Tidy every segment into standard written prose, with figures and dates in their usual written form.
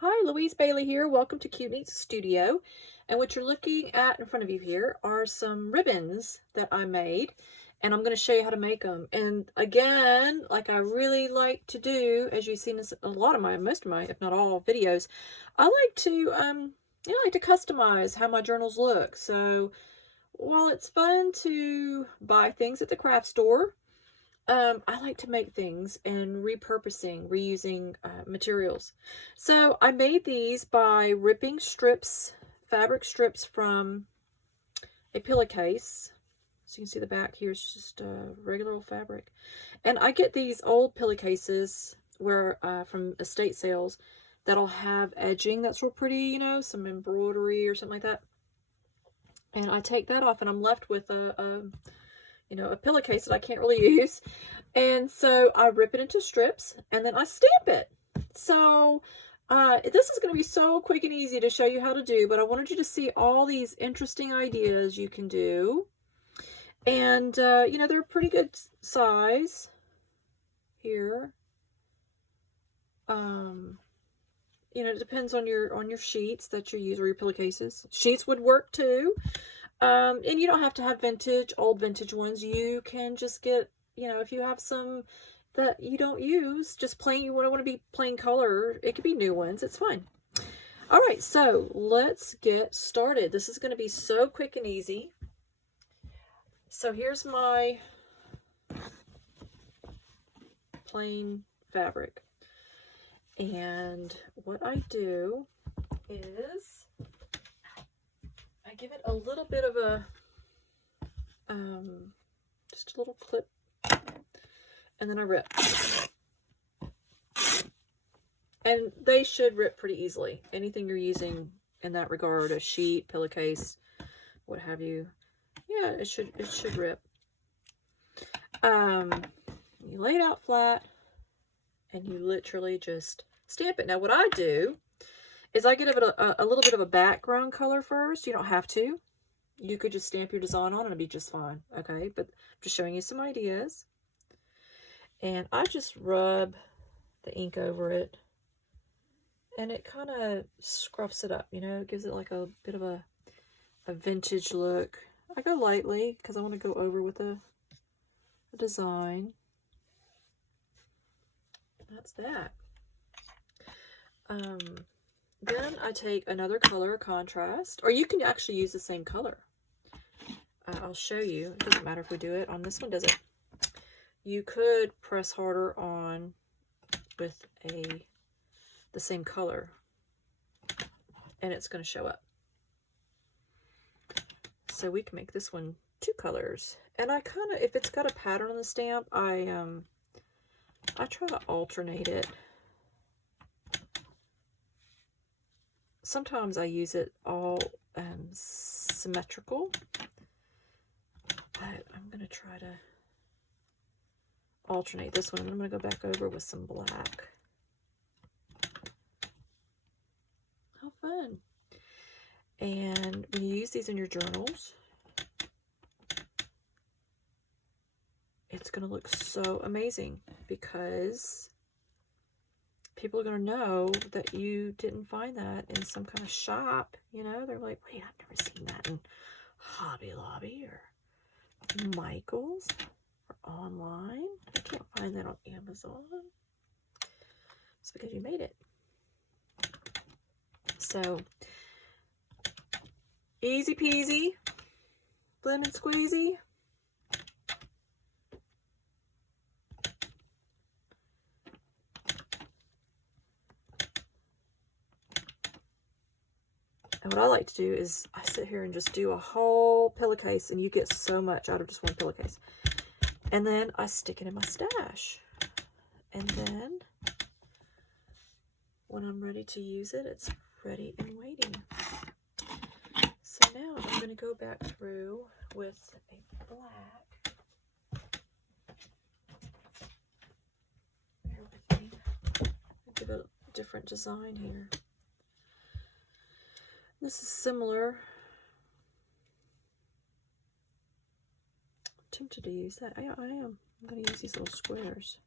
Hi, Louise Bailey here. Welcome to Cute Neats Studio. And what you're looking at in front of you here are some ribbons that I made, and I'm going to show you how to make them. And again, like I really like to do, as you've seen in a lot of my, most of my, if not all videos, I like to, like to customize how my journals look. So while it's fun to buy things at the craft store, I like to make things and reusing materials. So I made these by ripping strips, fabric strips from a pillowcase. So you can see the back here is just regular old fabric. And I get these old pillowcases where from estate sales that'll have edging that's real pretty, you know, some embroidery or something like that. And I take that off and I'm left with a pillowcase that I can't really use. And so I rip it into strips and then I stamp it. So this is going to be so quick and easy to show you how to do, but I wanted you to see all these interesting ideas you can do. And, they're pretty good size here. It depends on your sheets that you use or your pillowcases. Sheets would work too. And you don't have to have old vintage ones. You can just get, if you have some that you don't use, just plain, you want to be plain color, it could be new ones, it's fine. All right, so let's get started. This is going to be so quick and easy. So here's my plain fabric. And what I do is I give it a little bit of a, just a little clip, and then I rip. And they should rip pretty easily. Anything you're using in that regard, a sheet, pillowcase, what have you, yeah, it should rip. You lay it out flat, and you literally just stamp it. Now what I do is I give it a little bit of a background color first. You don't have to. You could just stamp your design on and it'll be just fine, okay? But I'm just showing you some ideas. And I just rub the ink over it. And it kind of scruffs it up, it gives it like a bit of a vintage look. I go lightly because I want to go over with a design. That's that. Then I take another color, contrast, or you can actually use the same color. I'll show you. It doesn't matter if we do it on this one, does it? You could press harder on with the same color, and it's going to show up. So we can make this one 2 colors. And I kind of, if it's got a pattern on the stamp, I try to alternate it. Sometimes I use it all symmetrical, but I'm going to try to alternate this one. And I'm going to go back over with some black. How fun. And when you use these in your journals, it's going to look so amazing because people are going to know that you didn't find that in some kind of shop. They're like, wait, I've never seen that in Hobby Lobby or Michael's or online. I can't find that on Amazon. It's because you made it. So, easy peasy, blend and squeezy. And what I like to do is I sit here and just do a whole pillowcase, and you get so much out of just one pillowcase. And then I stick it in my stash. And then when I'm ready to use it, it's ready and waiting. So now I'm going to go back through with a black. Bear with me. I'll give it a different design here. This is similar. I'm tempted to use that. I am. I'm going to use these little squares.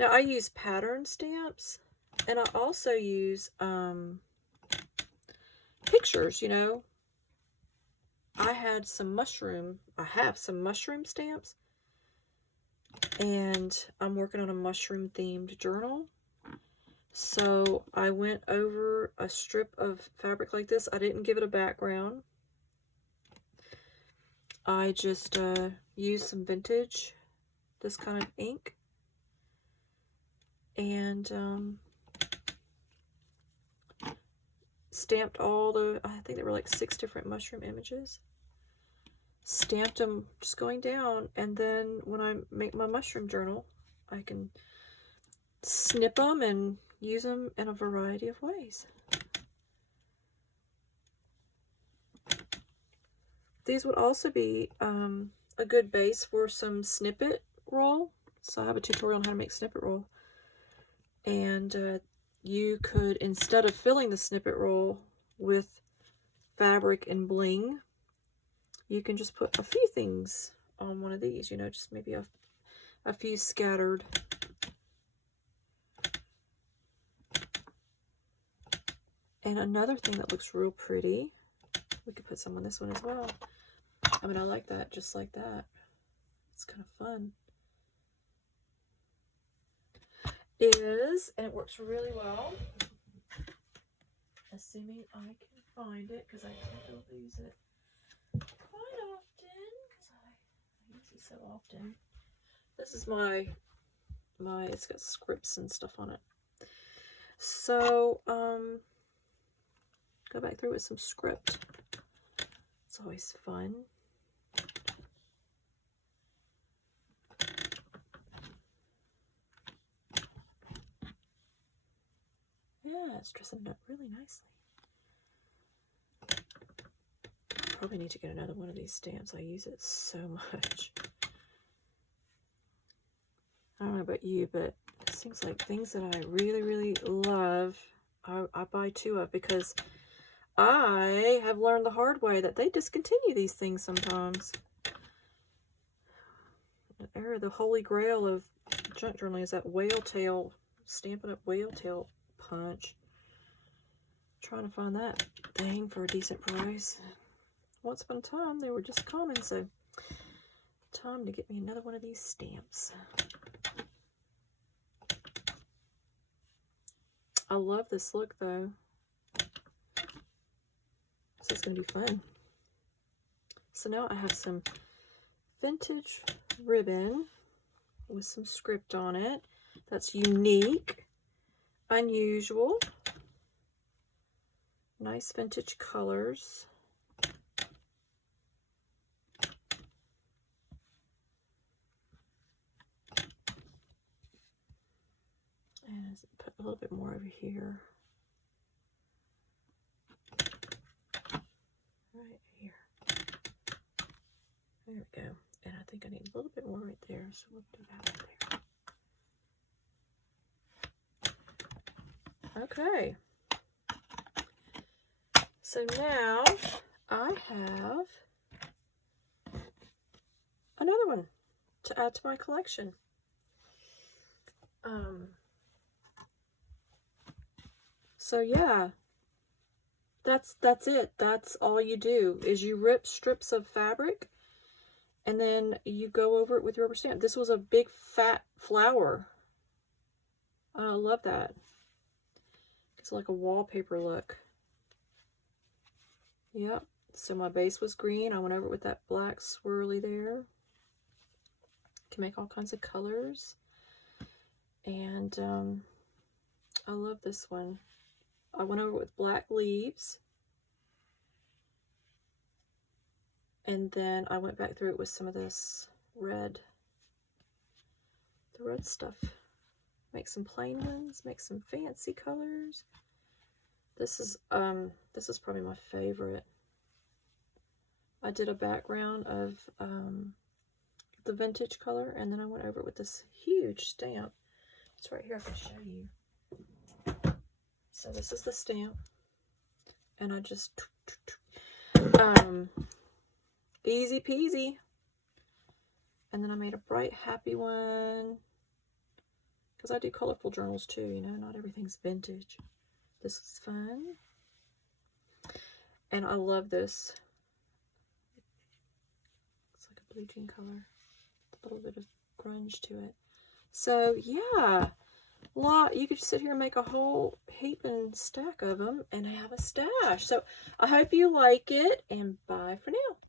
Now I use pattern stamps, And I also use pictures, you know. I have some mushroom stamps, and I'm working on a mushroom themed journal. So I went over a strip of fabric like this. I didn't give it a background. I just used some vintage, this kind of ink, and stamped all the, I think there were like 6 different mushroom images. Stamped them just going down, and then when I make my mushroom journal, I can snip them and use them in a variety of ways. These would also be a good base for some snippet roll. So I have a tutorial on how to make snippet roll. And you could, instead of filling the snippet roll with fabric and bling, you can just put a few things on one of these, you know, just maybe a few scattered. And another thing that looks real pretty, we could put some on this one as well. I mean, I like that, just like that. It's kind of fun. And it works really well, assuming I can find it, because I tend to lose it quite often, because I use it so often. This is my, it's got scripts and stuff on it. So, go back through with some script. It's always fun. Yeah, it's dressing it up really nicely. Probably need to get another one of these stamps. I use it so much. I don't know about you, but it seems like things that I really, really love, I buy 2 of, because I have learned the hard way that they discontinue these things sometimes. The holy grail of junk journaling is that whale tail, Stampin' Up! Whale tail punch. Trying to find that thing for a decent price. Once upon a time, they were just common, so time to get me another one of these stamps. I love this look, though. This is going to be fun. So now I have some vintage ribbon with some script on it. That's unique, unusual, nice vintage colors. And put a little bit more over here. Right here. There we go. And I think I need a little bit more right there, so we'll do that right there. Okay. So now I have another one to add to my collection. So yeah, that's it. That's all you do, is you rip strips of fabric and then you go over it with rubber stamp. This was a big fat flower. I love that. It's like a wallpaper look. Yep. So my base was green. I went over it with that black swirly there. Can make all kinds of colors. And I love this one. I went over it with black leaves. And then I went back through it with some of this red. The red stuff. Make some plain ones, make some fancy colors. This is probably my favorite. I did a background of the vintage color, and then I went over it with this huge stamp. It's right here, I can show you. So this is the stamp, and I just easy peasy. And then I made a bright happy one, because I do colorful journals too, you know, not everything's vintage. This is fun. And I love this. It's like a blue jean color. A little bit of grunge to it. So yeah, you could sit here and make a whole heap and stack of them and have a stash. So I hope you like it, and bye for now.